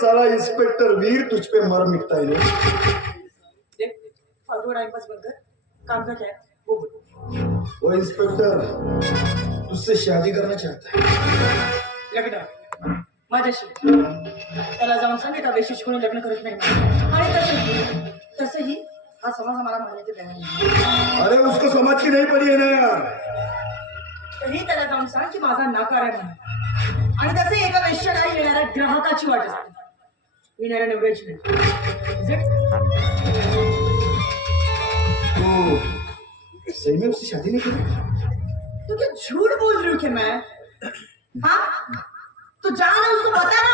साला इंस्पेक्टर वीर तुझ पे मर मिटता है फालतू टाइमपास बंद कर। काम का क्या है? वो बोल। वो इंस्पेक्टर तुझसे शादी करना चाहता है। लग्न। माझ्याशी त्याला जाऊन सांग एका वेशीशी कोणी लग्न करत नाही. आणि तसंही तसंही हा समाज आम्हाला मान्यते देणार नाही. अरे उसको समझ की नहीं पड़ी है ना यार। तरी त्याला जाऊन सांग की माझा नाकार आहे म्हणून. आणि तसे एका वेश्याला येणाऱ्या ग्राहकाची वाट असते. येणाऱ्या नवऱ्याची नाही Is it? तो सही में उससे शादी नहीं करी? तू क्या झूठ बोल रही हूँ क्या मैं? हाँ? तो जा ना उसको बता ना।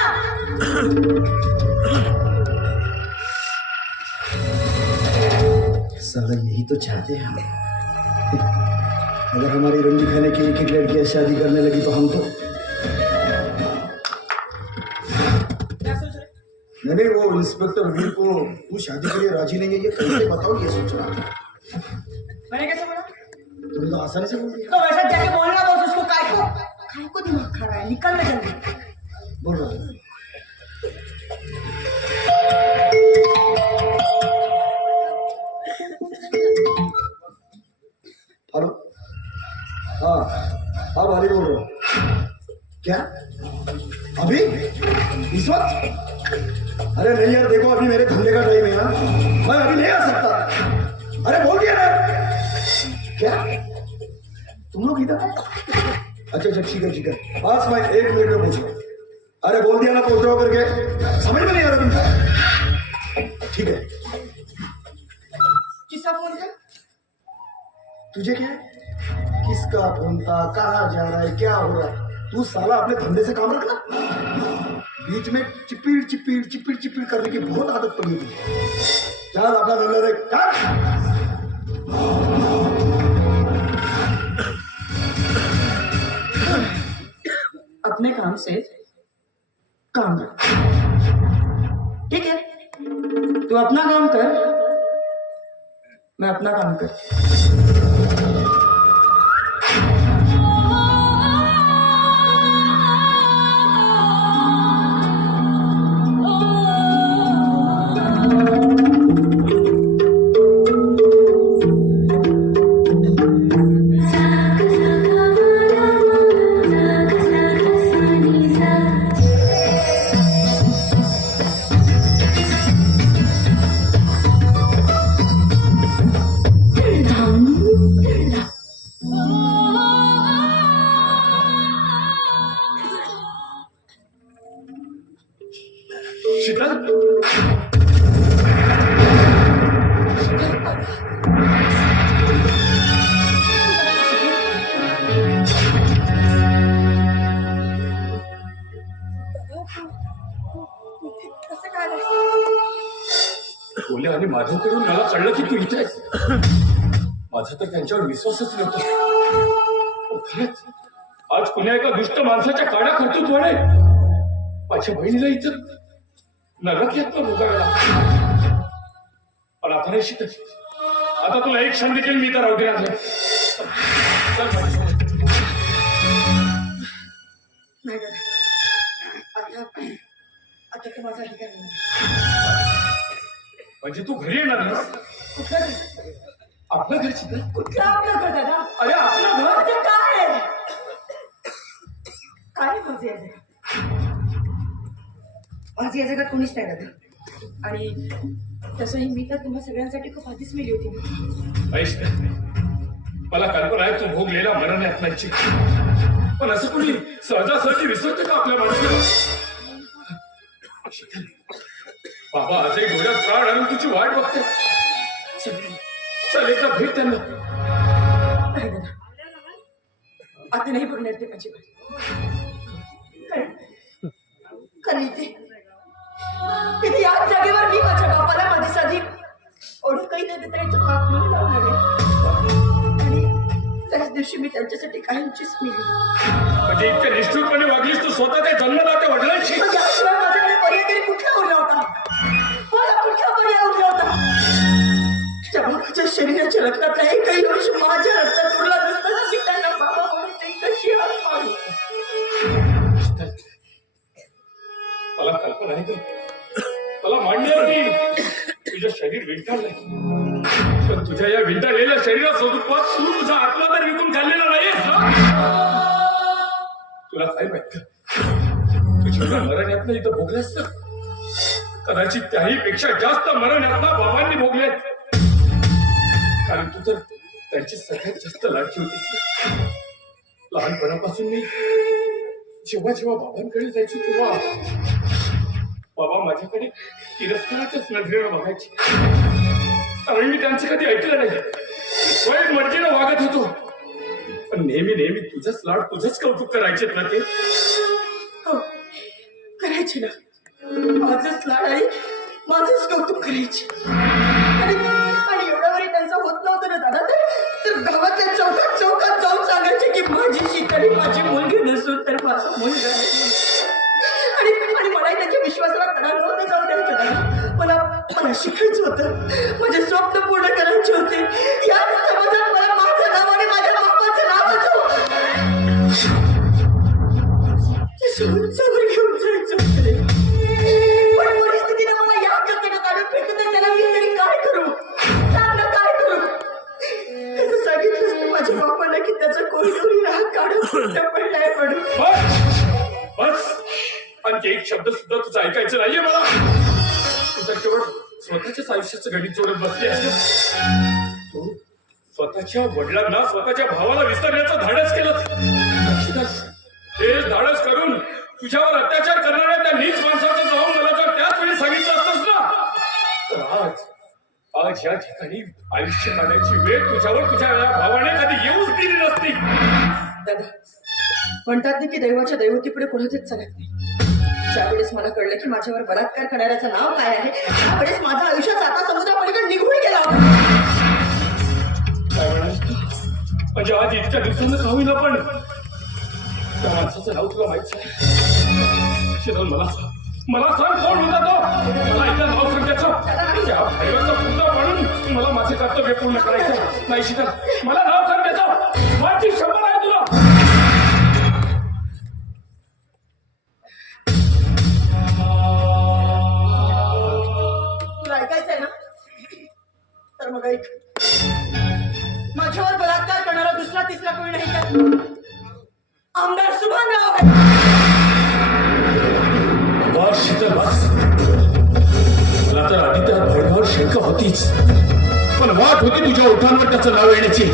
साला यही तो चाहते हैं हम। अगर हमारी रंडी खाने की एक एक लड़कियाँ शादी करने लगी तो हम तो नहीं नहीं वो इंस्पेक्टर वीर को तू शादी के लिए राजी नहीं है ये कैसे बताओ ये सोच रहा था। मैंने कैसे बोला? तुमने तो आसानी से बोल दिया। तो वैसा जाके बोलना बॉस उसको काय को? काय को दिमाग खा रहा है? निकल ना जल्दी। बोल रहा था हेलो। हाँ हाँ भारी बोल रहा हूँ। क्या? अभी? इस वक्त? अरे नहीं यार देखो अभी मेरे धंधे का टाइम है यार। मैं अभी नहीं आ सकता। अरे बोल दिया ना। क्या? तुम लोग इधर अच्छा अच्छा ठीक है ठीक है। पाँच मैं एक मिनट में पूछ। रहा अरे बोल दिया ना पहुँच रहा करके। समझ में नहीं आ रहा तुमको? ठीक है। किसका फ़ोन कर तुझे क्या? है किसका फ़ोन था? कहा जा रहा है? क्या हो रहा है? तू साला अपने धंधे से काम रखना बीच में चिपीड़ चिपीड़ चिपीड़ चिपीड़ करने की बहुत आदत पड़ी है। तुझे चल, अपना चल। अपने काम से काम रख। ठीक है? तू अपना काम कर। मैं अपना काम कर। शीतल बोले आणि माझ्याकडून मला कळलं की तू इथे आहेस. माझा तर त्यांच्यावर विश्वासच नव्हता. खरंच आज पुन्हा एका दुष्ट माणसाच्या काड्या कर्तृत्वाने माझ्या बहिणीला इथं नरक येत भोगायला पण आता नाही शिकत आता तुला एक क्षण देखील मी तर आता तू माझा अधिकार नाही. म्हणजे तू घरी येणार? आपलं घर शीतल कुठलं आपलं घर दादा? अरे आपलं घर? म्हणजे काय आहे? काय आहे माझी या जगात कोणीच नाही दादा आणि तसंही मी तर तुम्हा सगळ्यांसाठी खूप आधीच मिली होती. मला कल्पना आहे तू भोगलेला मरण यातनाची पण असं कोणी सहजासहजी विसरते का आपल्या माणसाला बाबा आजही डोळ्यात प्राण आणून तुझी वाट बघते. चल, एकदा भेट त्यांना. नाही आता नाही बघणार ते माझी वाट. कारण इथे इथे याच जागेवर मी माझ्या बापाला माझी साधी ओढून काही न देता याच्या हात म्हणून आहे आणि त्याच दिवशी मी त्यांच्यासाठी कायमचीच मिली. म्हणजे इतक्या निष्ठुरपणे वागलीस तू स्वतः त्या जन्मदात्या वडिलांशी याशिवाय माझ्याकडे पर्याय तरी कुठला उरला होता? मला कुठला पर्याय उरला होता? त्या बाबाच्या शरीराच्या रक्तातला एकही अंश माझ्या रक्तात उरला नसताना मी त्यांना बाबा म्हणून कशी हात मारू मला नाही तुझं शरीर विंटाळलंय पण तुझ्या या विंटाळलेल्या शरीरास्वरूपात तू तुझा आत्मा तर विकून खाल्लेला नाहीयेस तुला काय माहीत? तुझ्या मरण यातनं इथं भोगल्यास तर कदाचित त्याही पेक्षा जास्त मरण यातना बाबांनी भोगलेत कारण तू तर त्यांची सगळ्यात जास्त लाडकी होतीस लहानपणापासून मी जेव्हा जेव्हा बाबांकडे जायचो तेव्हा बाबा माझ्याकडे तिरस्काराच्याच नजरेनं बघायची. कारण मी त्यांचं कधी ऐकलं नाही. वाईट मर्जीनं म्हणजे वागत होतो. पण नेहमी नेहमी तुझंच लाड तुझंच कौतुक करायचे ना ते. हो करायचे ना. माझंच लाड आई माझंच कौतुक करायचे. आणि आणि एवढ्या वरी त्यांचं होत नव्हतं ना दादा. तर तर गावातल्या चौकात चौकात जाऊन सांगायचे की माझी शीतळी माझी मुलगी नसून तर माझा मुलगा आहे विश्वासाला तडा नव्हतं जाऊ मला मला शिकायचं होतं. माझे स्वप्न पूर्ण करायचे होते. या समाजात मला माझं नाव आणि माझ्या बाप्पाचं नाव होतं. आणखी एक शब्द सुद्धा तुझं ऐकायचं नाहीये मला. तुझ्या केवळ स्वतःच्याच आयुष्याचं गणित जोडत बसली तू स्वतःच्या वडिलांना स्वतःच्या भावाला विसरण्याचं धाडस केलं हे धाडस करून तुझ्यावर अत्याचार करणाऱ्या त्या नीच माणसाचं जाऊन मला जर त्याच वेळी सांगितलं असतंस ना? तर आज आज या ठिकाणी आयुष्य काढण्याची वेळ तुझ्यावर तुझ्या भावाने कधी येऊच दिली नसती. दादा म्हणतात ना की दैवाच्या दैवतीपुढे कोणाचीच चालत नाही. ज्यावेळेस मला कळलं की माझ्यावर बलात्कार करणाऱ्याचं नाव काय आहे. त्यावेळेस माझं आयुष्य आता समुद्रापलीकडे निघून गेला. म्हणजे आज इतक्या दिवसांना का होईना पण. त्या माणसाचं नाव तुला माहीत शिरल मला सांग. मला सांग कोण होता तो? मला एकदा नाव सांग त्याचं. त्या भैरवाचा पुतळा म्हणून मला माझे कर्तव्य पूर्ण करायचं. नाही शिकल मला नाव सांग त्याचं. माझी शंभर आहे मग ऐक. माझ्यावर बलात्कार करणारा दुसरा तिसरा कोणी नाही का? आमदार सुभानराव आहे. बस शीतल बस. मला तर आधी त्या भैरवावर शंका होतीच. पण वाट होती तुझ्या ओठांवर त्याचं नाव येण्याची.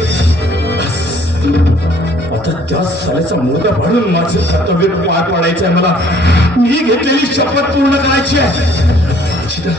आता त्या साल्याचा मुलगा भरून माझं कर्तव्य पार पाडायचं आहे मला. मी घेतलेली शपथ पूर्ण करायची आहे. शीतल